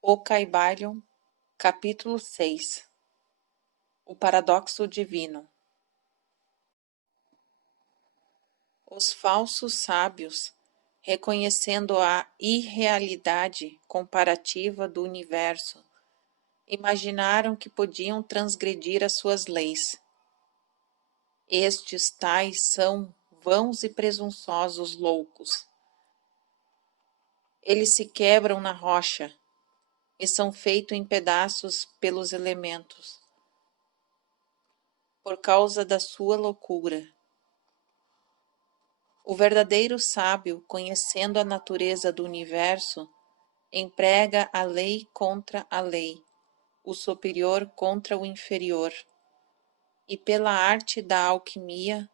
O Caibalion, capítulo 6. O paradoxo divino. Os falsos sábios, reconhecendo a irrealidade comparativa do universo, imaginaram que podiam transgredir as suas leis. Estes tais são vãos e presunçosos loucos. Eles se quebram na rocha e são feitos em pedaços pelos elementos, por causa da sua loucura. O verdadeiro sábio, conhecendo a natureza do universo, emprega a lei contra a lei, o superior contra o inferior, e pela arte da alquimia,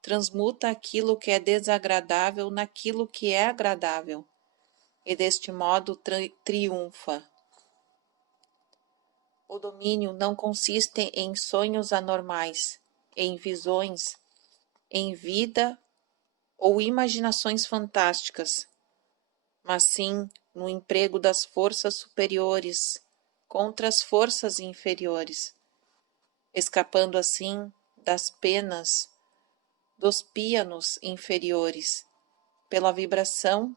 transmuta aquilo que é desagradável naquilo que é agradável, e deste modo triunfa. O domínio não consiste em sonhos anormais, em visões, em vida ou imaginações fantásticas, mas sim no emprego das forças superiores contra as forças inferiores, escapando assim das penas dos píanos inferiores, pela vibração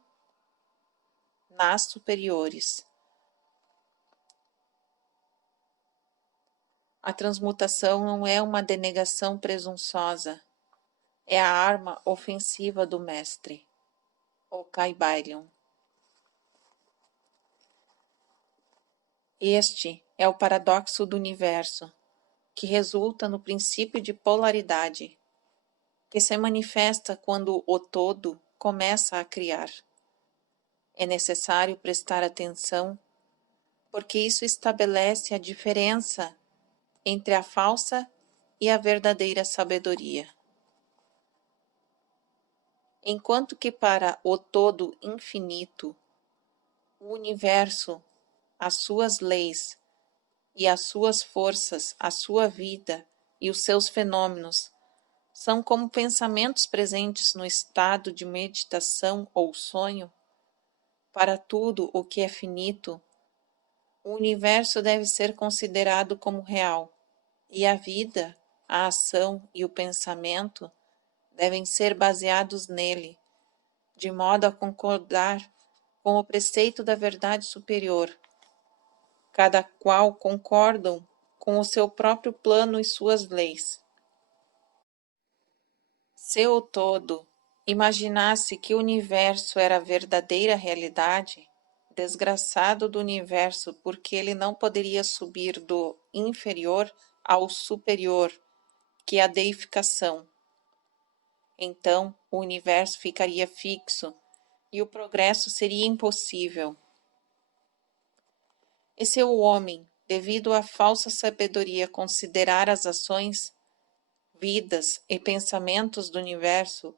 nas superiores. A transmutação não é uma denegação presunçosa, é a arma ofensiva do mestre, o Caibalion. Este é o paradoxo do universo, que resulta no princípio de polaridade, que se manifesta quando o todo começa a criar. É necessário prestar atenção, porque isso estabelece a diferença entre a falsa e a verdadeira sabedoria. Enquanto que para o todo infinito, o universo, as suas leis e as suas forças, a sua vida e os seus fenômenos são como pensamentos presentes no estado de meditação ou sonho, para tudo o que é finito, o universo deve ser considerado como real, e a vida, a ação e o pensamento devem ser baseados nele, de modo a concordar com o preceito da verdade superior, cada qual concordam com o seu próprio plano e suas leis. Se o todo imaginasse que o universo era a verdadeira realidade, desgraçado do universo, porque ele não poderia subir do inferior ao superior, que é a deificação. Então, o universo ficaria fixo e o progresso seria impossível. E se o homem, devido à falsa sabedoria, considerar as ações, vidas e pensamentos do universo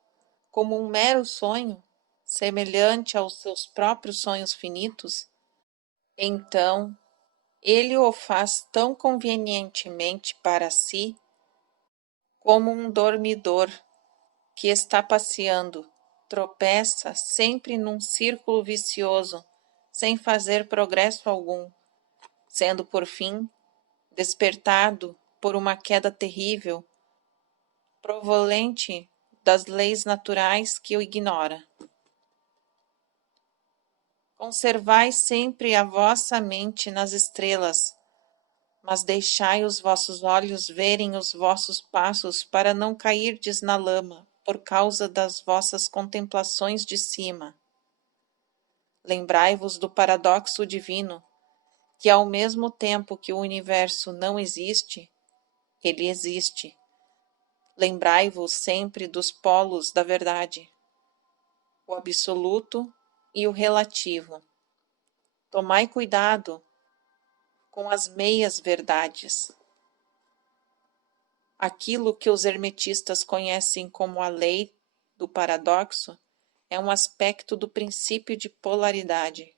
como um mero sonho, semelhante aos seus próprios sonhos finitos, então ele o faz tão convenientemente para si como um dormidor que está passeando, tropeça sempre num círculo vicioso, sem fazer progresso algum, sendo por fim despertado por uma queda terrível, provolente das leis naturais que o ignora. Conservai sempre a vossa mente nas estrelas, mas deixai os vossos olhos verem os vossos passos para não cairdes na lama por causa das vossas contemplações de cima. Lembrai-vos do paradoxo divino, que ao mesmo tempo que o universo não existe, ele existe. Lembrai-vos sempre dos polos da verdade, o absoluto e o relativo. Tomai cuidado com as meias verdades. Aquilo que os hermetistas conhecem como a lei do paradoxo é um aspecto do princípio de polaridade.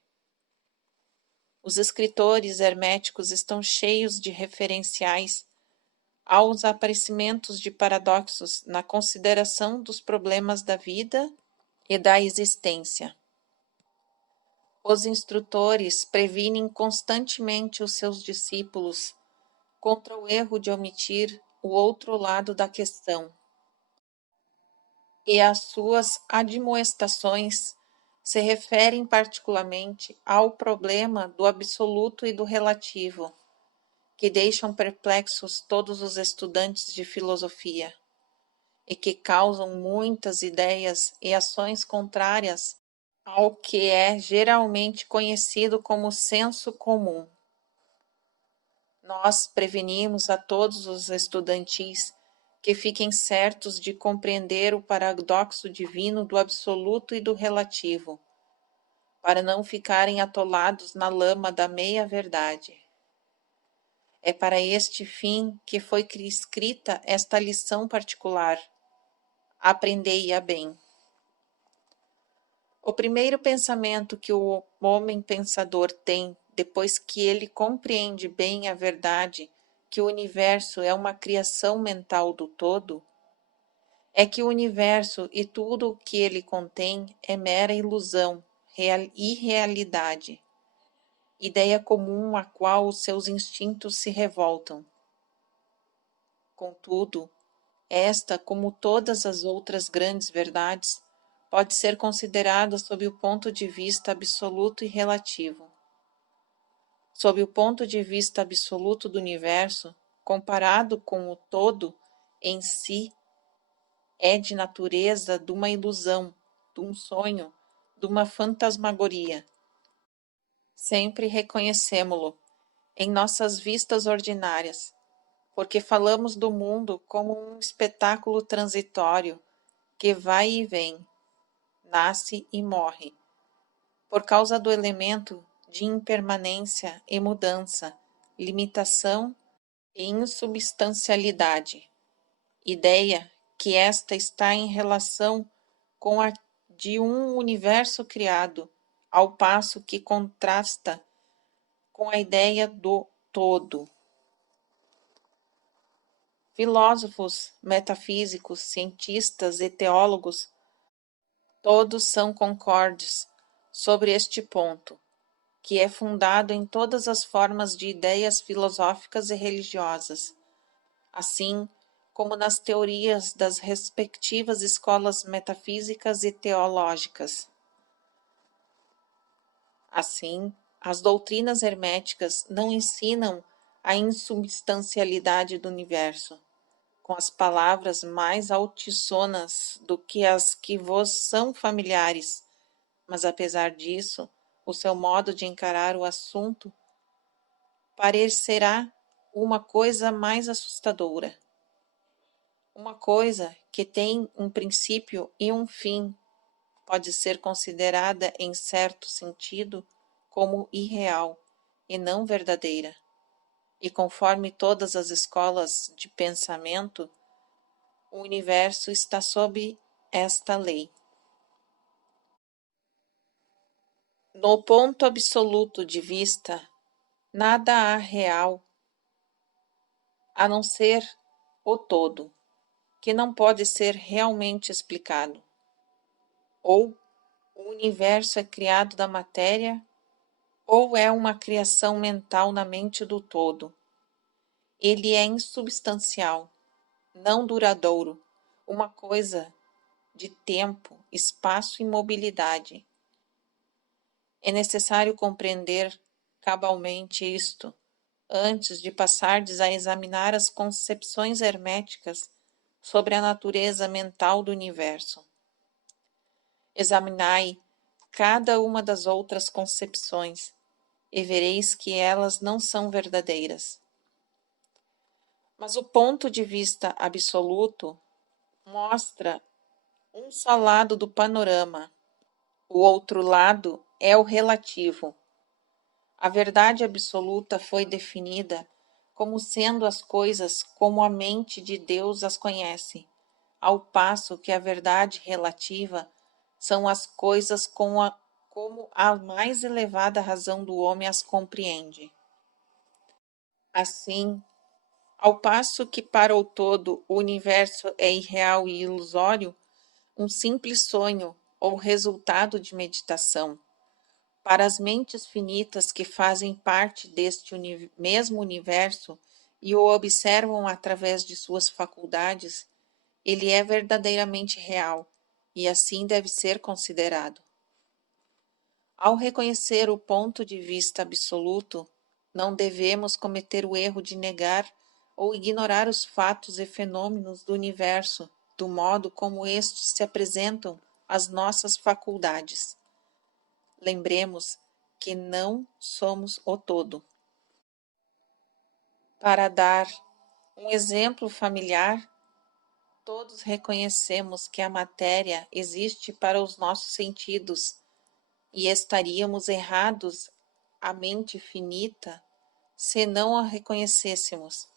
Os escritores herméticos estão cheios de referenciais aos aparecimentos de paradoxos na consideração dos problemas da vida e da existência. Os instrutores previnem constantemente os seus discípulos contra o erro de omitir o outro lado da questão, e as suas admoestações se referem particularmente ao problema do absoluto e do relativo, que deixam perplexos todos os estudantes de filosofia e que causam muitas ideias e ações contrárias ao que é geralmente conhecido como senso comum. Nós prevenimos a todos os estudantis que fiquem certos de compreender o paradoxo divino do absoluto e do relativo, para não ficarem atolados na lama da meia-verdade. É para este fim que foi escrita esta lição particular. Aprendei-a bem. O primeiro pensamento que o homem pensador tem, depois que ele compreende bem a verdade que o universo é uma criação mental do todo, é que o universo e tudo o que ele contém é mera ilusão, irrealidade, ideia comum à qual os seus instintos se revoltam. Contudo, esta, como todas as outras grandes verdades, pode ser considerada sob o ponto de vista absoluto e relativo. Sob o ponto de vista absoluto do universo, comparado com o todo em si, é de natureza de uma ilusão, de um sonho, de uma fantasmagoria. Sempre reconhecemo-lo em nossas vistas ordinárias, porque falamos do mundo como um espetáculo transitório que vai e vem, nasce e morre, por causa do elemento de impermanência e mudança, limitação e insubstancialidade, ideia que esta está em relação com a de um universo criado, ao passo que contrasta com a ideia do todo. Filósofos, metafísicos, cientistas e teólogos, todos são concordes sobre este ponto, que é fundado em todas as formas de ideias filosóficas e religiosas, assim como nas teorias das respectivas escolas metafísicas e teológicas. Assim, as doutrinas herméticas não ensinam a insubstancialidade do universo, com as palavras mais altissonas do que as que vos são familiares, mas apesar disso, o seu modo de encarar o assunto parecerá uma coisa mais assustadora. Uma coisa que tem um princípio e um fim pode ser considerada, em certo sentido, como irreal e não verdadeira. E conforme todas as escolas de pensamento, o universo está sob esta lei. No ponto absoluto de vista, nada há real a não ser o todo, que não pode ser realmente explicado. Ou o universo é criado da matéria, ou é uma criação mental na mente do todo. Ele é insubstancial, não duradouro, uma coisa de tempo, espaço e mobilidade. É necessário compreender cabalmente isto, antes de passardes a examinar as concepções herméticas sobre a natureza mental do universo. Examinai cada uma das outras concepções e vereis que elas não são verdadeiras. Mas o ponto de vista absoluto mostra um só lado do panorama, o outro lado é o relativo. A verdade absoluta foi definida como sendo as coisas como a mente de Deus as conhece, ao passo que a verdade relativa são as coisas como a mais elevada razão do homem as compreende. Assim, ao passo que para o todo o universo é irreal e ilusório, um simples sonho ou resultado de meditação, Para as mentes finitas que fazem parte deste mesmo universo e o observam através de suas faculdades, ele é verdadeiramente real e assim deve ser considerado. Ao reconhecer o ponto de vista absoluto, não devemos cometer o erro de negar ou ignorar os fatos e fenômenos do universo do modo como estes se apresentam às nossas faculdades. Lembremos que não somos o todo. Para dar um exemplo familiar, todos reconhecemos que a matéria existe para os nossos sentidos e estaríamos errados a mente finita se não a reconhecêssemos.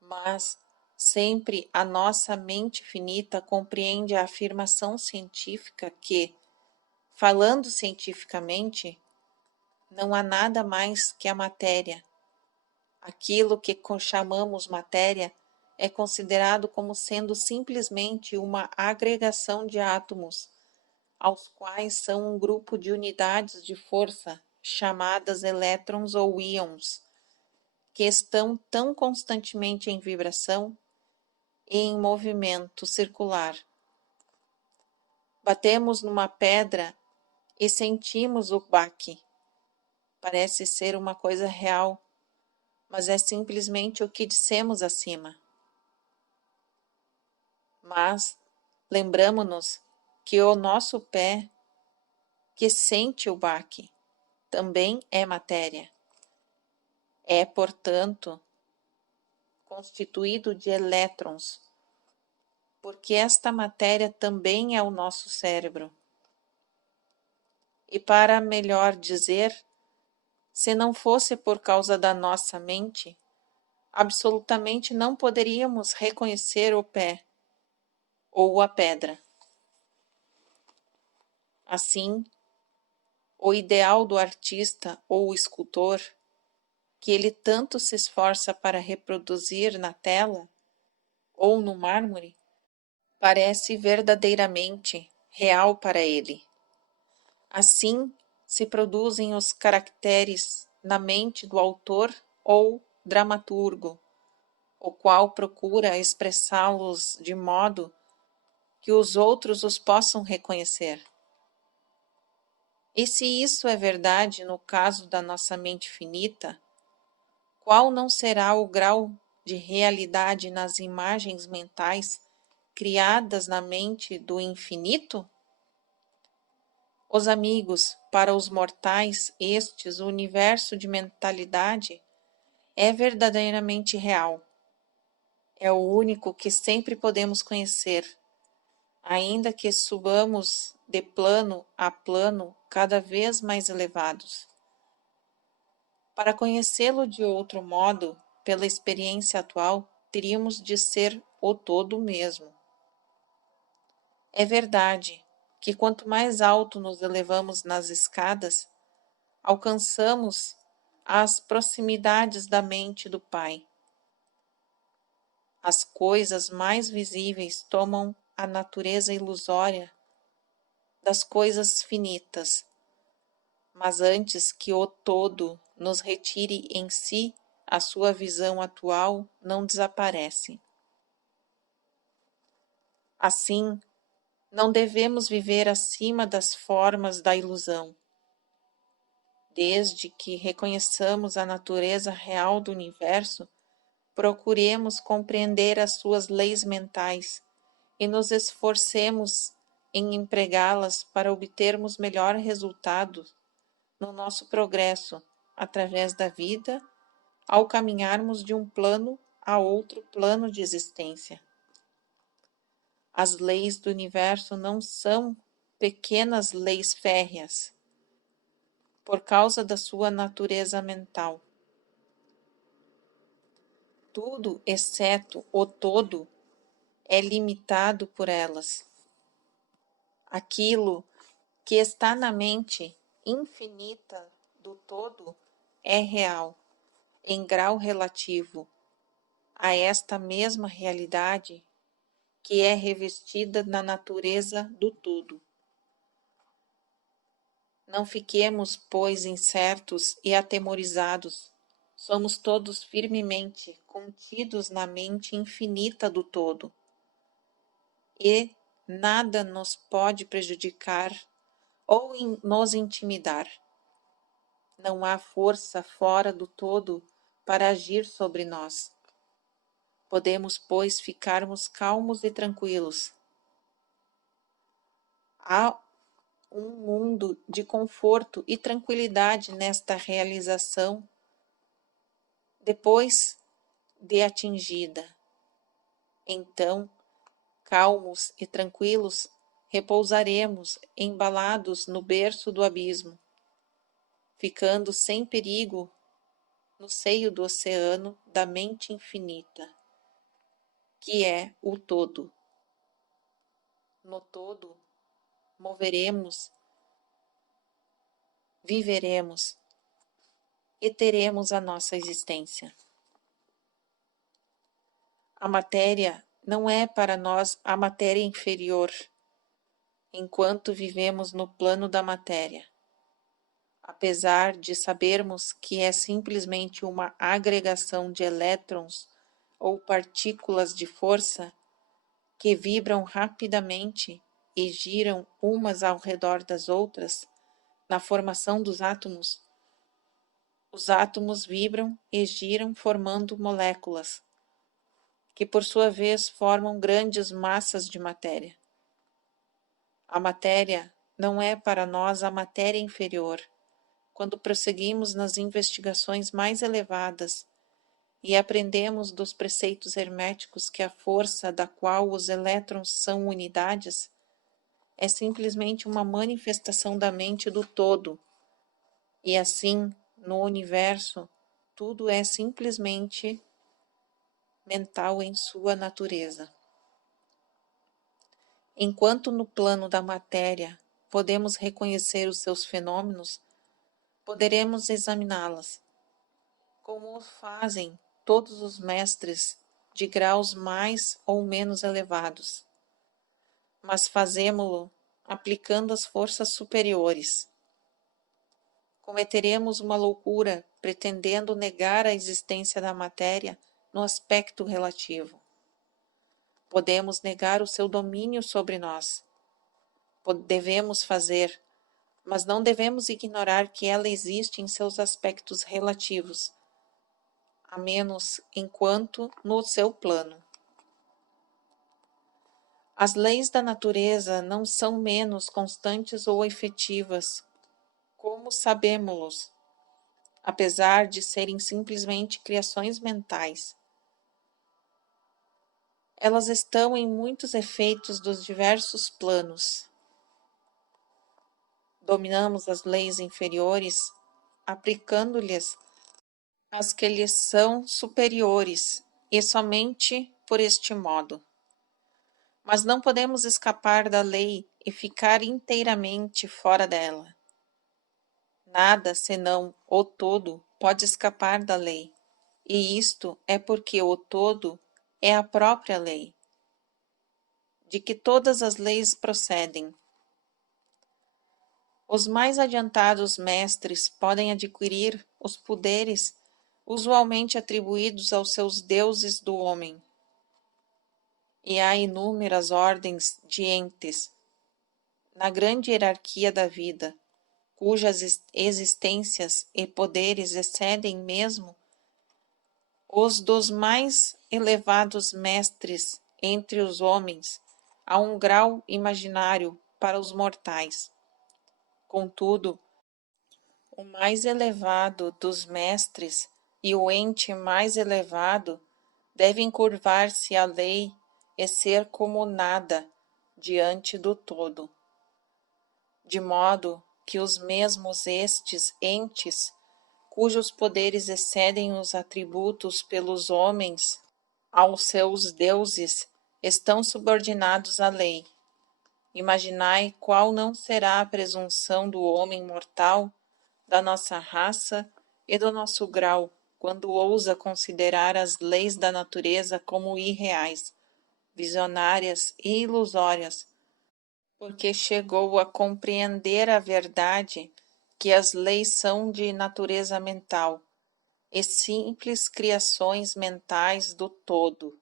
Mas sempre a nossa mente finita compreende a afirmação científica que, falando cientificamente, não há nada mais que a matéria. Aquilo que chamamos matéria é considerado como sendo simplesmente uma agregação de átomos, aos quais são um grupo de unidades de força chamadas elétrons ou íons, que estão tão constantemente em vibração e em movimento circular. Batemos numa pedra e sentimos o baque. Parece ser uma coisa real, mas é simplesmente o que dissemos acima. Mas lembramo-nos que o nosso pé, que sente o baque, também é matéria. É, portanto, constituído de elétrons, porque esta matéria também é o nosso cérebro. E para melhor dizer, se não fosse por causa da nossa mente, absolutamente não poderíamos reconhecer o pé ou a pedra. Assim, o ideal do artista ou escultor, que ele tanto se esforça para reproduzir na tela ou no mármore, parece verdadeiramente real para ele. Assim, se produzem os caracteres na mente do autor ou dramaturgo, o qual procura expressá-los de modo que os outros os possam reconhecer. E se isso é verdade no caso da nossa mente finita, qual não será o grau de realidade nas imagens mentais criadas na mente do infinito? Os amigos, para os mortais, estes, o universo de mentalidade, é verdadeiramente real. É o único que sempre podemos conhecer, ainda que subamos de plano a plano cada vez mais elevados. Para conhecê-lo de outro modo, pela experiência atual, teríamos de ser o todo mesmo. É verdade que quanto mais alto nos elevamos nas escadas, alcançamos as proximidades da mente do Pai. As coisas mais visíveis tomam a natureza ilusória das coisas finitas, mas antes que o todo nos retire em si, a sua visão atual não desaparece. Assim, não devemos viver acima das formas da ilusão. Desde que reconheçamos a natureza real do universo, procuremos compreender as suas leis mentais e nos esforcemos em empregá-las para obtermos melhor resultado no nosso progresso através da vida, ao caminharmos de um plano a outro plano de existência. As leis do universo não são pequenas leis férreas, por causa da sua natureza mental. Tudo, exceto o todo, é limitado por elas. Aquilo que está na mente infinita do todo é real, em grau relativo a esta mesma realidade que é revestida na natureza do todo. Não fiquemos, pois, incertos e atemorizados. Somos todos firmemente contidos na mente infinita do todo, e nada nos pode prejudicar ou nos intimidar. Não há força fora do todo para agir sobre nós. Podemos, pois, ficarmos calmos e tranquilos. Há um mundo de conforto e tranquilidade nesta realização depois de atingida. Então, calmos e tranquilos, repousaremos embalados no berço do abismo, ficando sem perigo no seio do oceano da mente infinita, que é o todo. No todo, moveremos, viveremos e teremos a nossa existência. A matéria não é para nós a matéria inferior, enquanto vivemos no plano da matéria. Apesar de sabermos que é simplesmente uma agregação de elétrons ou partículas de força que vibram rapidamente e giram umas ao redor das outras na formação dos átomos, os átomos vibram e giram formando moléculas, que por sua vez formam grandes massas de matéria. A matéria não é para nós a matéria inferior, quando prosseguimos nas investigações mais elevadas e aprendemos dos preceitos herméticos que a força da qual os elétrons são unidades é simplesmente uma manifestação da mente do todo, e assim, no universo, tudo é simplesmente mental em sua natureza. Enquanto no plano da matéria podemos reconhecer os seus fenômenos, poderemos examiná-las, como o fazem todos os mestres de graus mais ou menos elevados, mas fazemo-lo aplicando as forças superiores. Cometeremos uma loucura pretendendo negar a existência da matéria no aspecto relativo. Podemos negar o seu domínio sobre nós. Devemos fazer, mas não devemos ignorar que ela existe em seus aspectos relativos, a menos enquanto no seu plano. As leis da natureza não são menos constantes ou efetivas, como sabemos-los, apesar de serem simplesmente criações mentais. Elas estão em muitos efeitos dos diversos planos. Dominamos as leis inferiores, aplicando-lhes as que lhes são superiores, e somente por este modo. Mas não podemos escapar da lei e ficar inteiramente fora dela. Nada, senão o todo, pode escapar da lei, e isto é porque o todo é a própria lei, de que todas as leis procedem. Os mais adiantados mestres podem adquirir os poderes usualmente atribuídos aos seus deuses do homem. E há inúmeras ordens de entes na grande hierarquia da vida, cujas existências e poderes excedem mesmo os dos mais elevados mestres entre os homens, a um grau imaginário para os mortais. Contudo, o mais elevado dos mestres e o ente mais elevado devem curvar-se à lei e ser como nada diante do todo, de modo que os mesmos estes entes, cujos poderes excedem os atributos pelos homens aos seus deuses, estão subordinados à lei. Imaginai qual não será a presunção do homem mortal, da nossa raça e do nosso grau, quando ousa considerar as leis da natureza como irreais, visionárias e ilusórias, porque chegou a compreender a verdade que as leis são de natureza mental e simples criações mentais do todo.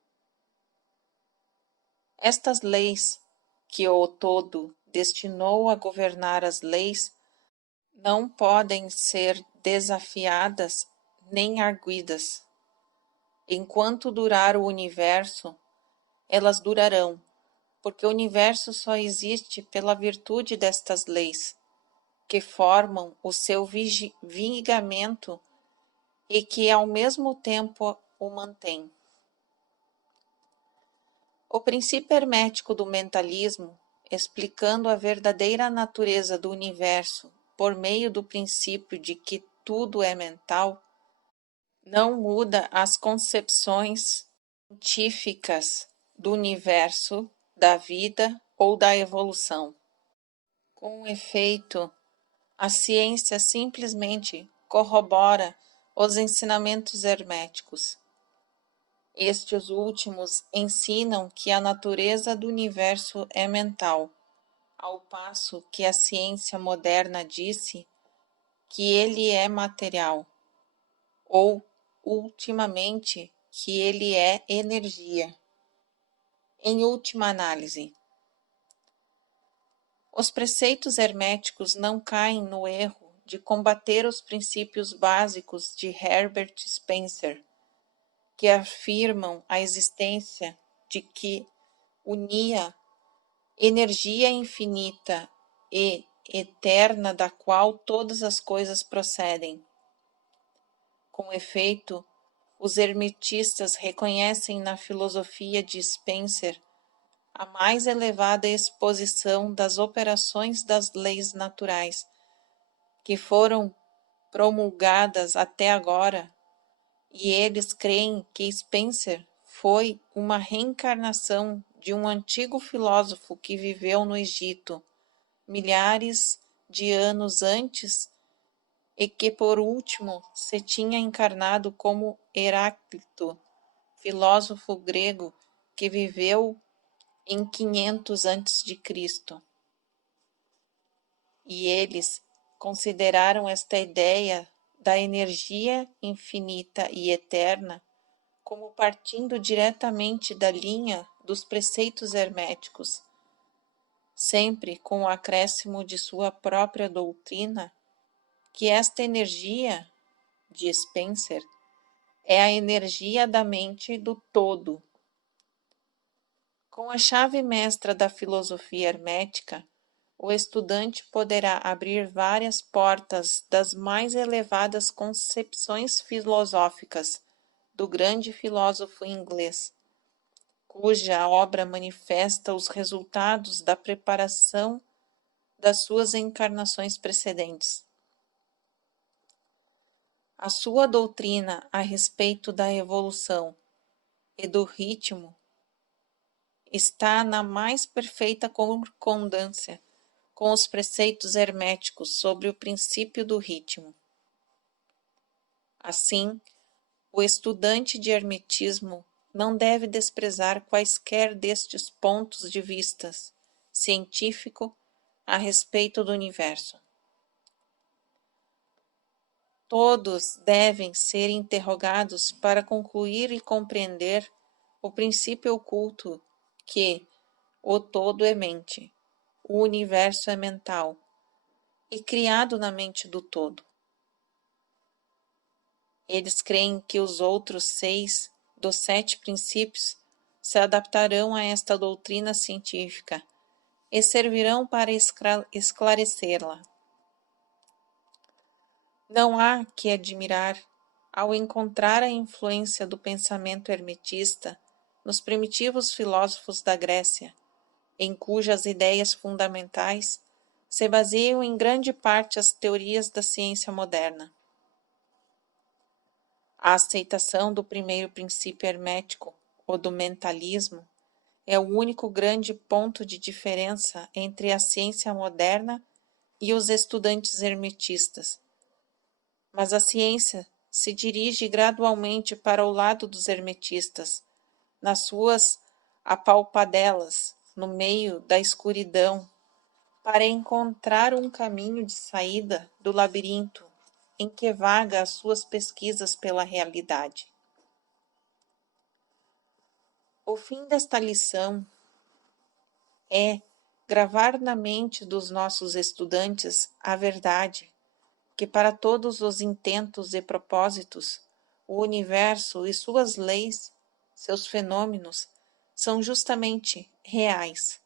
Estas leis, que o todo destinou a governar as leis, não podem ser desafiadas nem arguidas. Enquanto durar o universo, elas durarão, porque o universo só existe pela virtude destas leis, que formam o seu vigamento e que ao mesmo tempo o mantém. O princípio hermético do mentalismo, explicando a verdadeira natureza do universo por meio do princípio de que tudo é mental, não muda as concepções científicas do universo, da vida ou da evolução. Com efeito, a ciência simplesmente corrobora os ensinamentos herméticos. Estes últimos ensinam que a natureza do universo é mental, ao passo que a ciência moderna disse que ele é material, ou, ultimamente, que ele é energia. Em última análise, os preceitos herméticos não caem no erro de combater os princípios básicos de Herbert Spencer, que afirmam a existência de que unia energia infinita e eterna da qual todas as coisas procedem. Com efeito, os hermetistas reconhecem na filosofia de Spencer a mais elevada exposição das operações das leis naturais, que foram promulgadas até agora, e eles creem que Spencer foi uma reencarnação de um antigo filósofo que viveu no Egito milhares de anos antes e que por último se tinha encarnado como Heráclito, filósofo grego que viveu em 500 a.C. E eles consideraram esta ideia da energia infinita e eterna como partindo diretamente da linha dos preceitos herméticos, sempre com o acréscimo de sua própria doutrina, que esta energia, de Spencer, é a energia da mente do todo. Com a chave mestra da filosofia hermética, o estudante poderá abrir várias portas das mais elevadas concepções filosóficas do grande filósofo inglês, cuja obra manifesta os resultados da preparação das suas encarnações precedentes. A sua doutrina a respeito da evolução e do ritmo está na mais perfeita concordância com os preceitos herméticos sobre o princípio do ritmo. Assim, o estudante de hermetismo não deve desprezar quaisquer destes pontos de vista científico a respeito do universo. Todos devem ser interrogados para concluir e compreender o princípio oculto que o todo é mente, o universo é mental e criado na mente do todo. Eles creem que os outros 6 dos 7 princípios se adaptarão a esta doutrina científica e servirão para esclarecê-la. Não há que admirar ao encontrar a influência do pensamento hermetista nos primitivos filósofos da Grécia, em cujas ideias fundamentais se baseiam em grande parte as teorias da ciência moderna. A aceitação do primeiro princípio hermético, o do mentalismo, é o único grande ponto de diferença entre a ciência moderna e os estudantes hermetistas. Mas a ciência se dirige gradualmente para o lado dos hermetistas, nas suas apalpadelas, no meio da escuridão para encontrar um caminho de saída do labirinto em que vaga as suas pesquisas pela realidade. O fim desta lição é gravar na mente dos nossos estudantes a verdade que para todos os intentos e propósitos, o universo e suas leis, seus fenômenos, são justamente reais,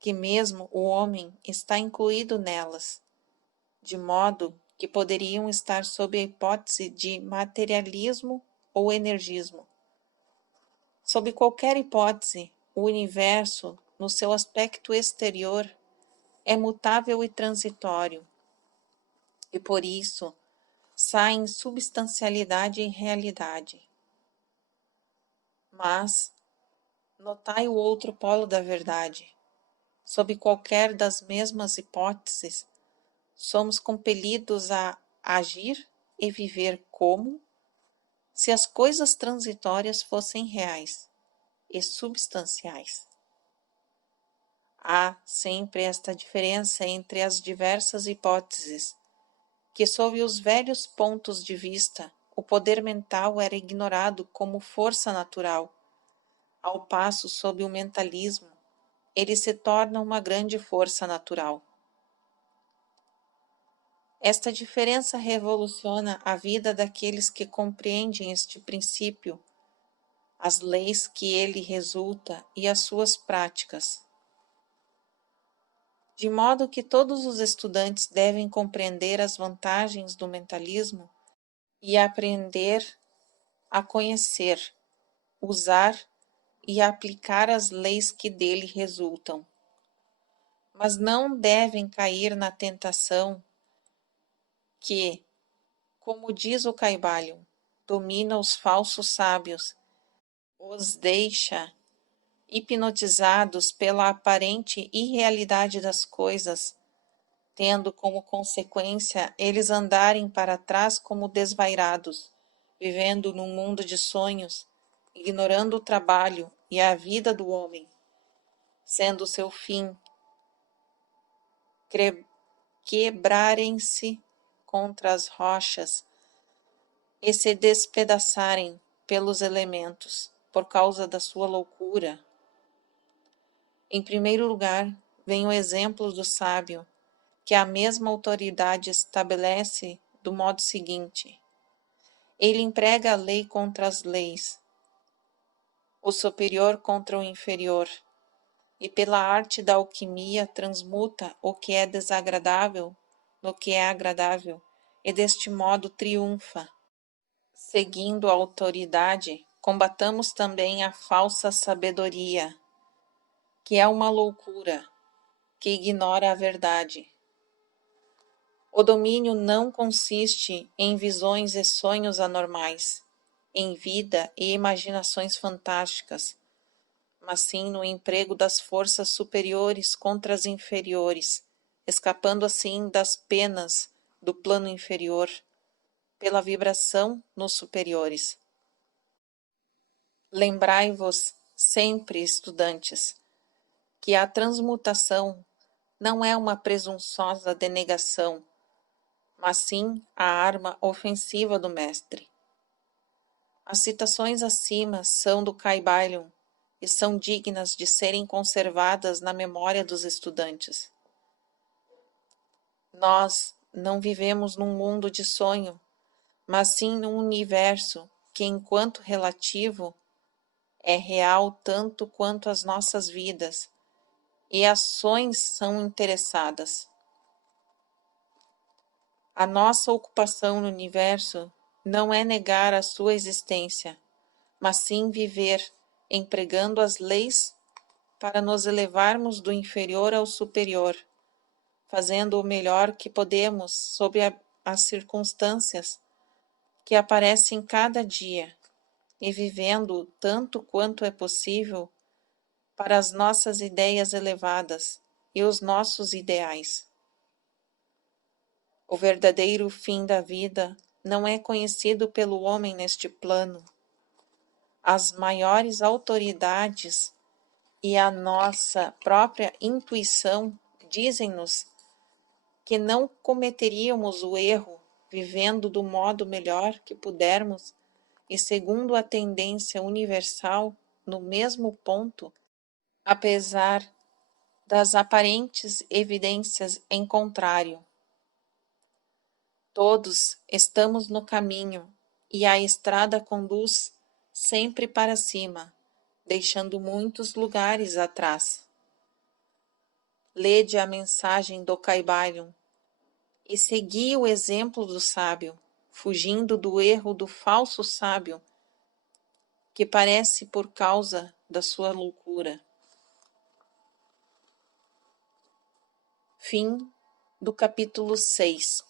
que mesmo o homem está incluído nelas, de modo que poderiam estar sob a hipótese de materialismo ou energismo. Sob qualquer hipótese, o universo, no seu aspecto exterior, é mutável e transitório, e por isso saem substancialidade e realidade. Mas notai o outro polo da verdade. Sob qualquer das mesmas hipóteses, somos compelidos a agir e viver como se as coisas transitórias fossem reais e substanciais. Há sempre esta diferença entre as diversas hipóteses, que sob os velhos pontos de vista, o poder mental era ignorado como força natural, ao passo sob o mentalismo, ele se torna uma grande força natural. Esta diferença revoluciona a vida daqueles que compreendem este princípio, as leis que ele resulta e as suas práticas. De modo que todos os estudantes devem compreender as vantagens do mentalismo e aprender a conhecer, usar e aplicar as leis que dele resultam. Mas não devem cair na tentação que, como diz o Caibalion, domina os falsos sábios, os deixa hipnotizados pela aparente irrealidade das coisas, tendo como consequência eles andarem para trás como desvairados, vivendo num mundo de sonhos, ignorando o trabalho e a vida do homem, sendo seu fim quebrarem-se contra as rochas e se despedaçarem pelos elementos, por causa da sua loucura. Em primeiro lugar, vem o exemplo do sábio, que a mesma autoridade estabelece do modo seguinte: ele emprega a lei contra as leis, o superior contra o inferior, e pela arte da alquimia transmuta o que é desagradável no que é agradável, e deste modo triunfa. Seguindo a autoridade, combatamos também a falsa sabedoria, que é uma loucura, que ignora a verdade. O domínio não consiste em visões e sonhos anormais, em vida e imaginações fantásticas, mas sim no emprego das forças superiores contra as inferiores, escapando assim das penas do plano inferior, pela vibração nos superiores. Lembrai-vos sempre, estudantes, que a transmutação não é uma presunçosa denegação, mas sim a arma ofensiva do mestre. As citações acima são do Caibalion e são dignas de serem conservadas na memória dos estudantes. Nós não vivemos num mundo de sonho, mas sim num universo que, enquanto relativo, é real tanto quanto as nossas vidas, e ações são interessadas. A nossa ocupação no universo não é negar a sua existência, mas sim viver, empregando as leis para nos elevarmos do inferior ao superior, fazendo o melhor que podemos sob as circunstâncias que aparecem cada dia e vivendo tanto quanto é possível para as nossas ideias elevadas e os nossos ideais. O verdadeiro fim da vida não é conhecido pelo homem neste plano. As maiores autoridades e a nossa própria intuição dizem-nos que não cometeríamos o erro vivendo do modo melhor que pudermos e segundo a tendência universal no mesmo ponto, apesar das aparentes evidências em contrário. Todos estamos no caminho e a estrada conduz sempre para cima, deixando muitos lugares atrás. Lede a mensagem do Kybalion e segui o exemplo do sábio, fugindo do erro do falso sábio, que parece por causa da sua loucura. Fim do capítulo 6.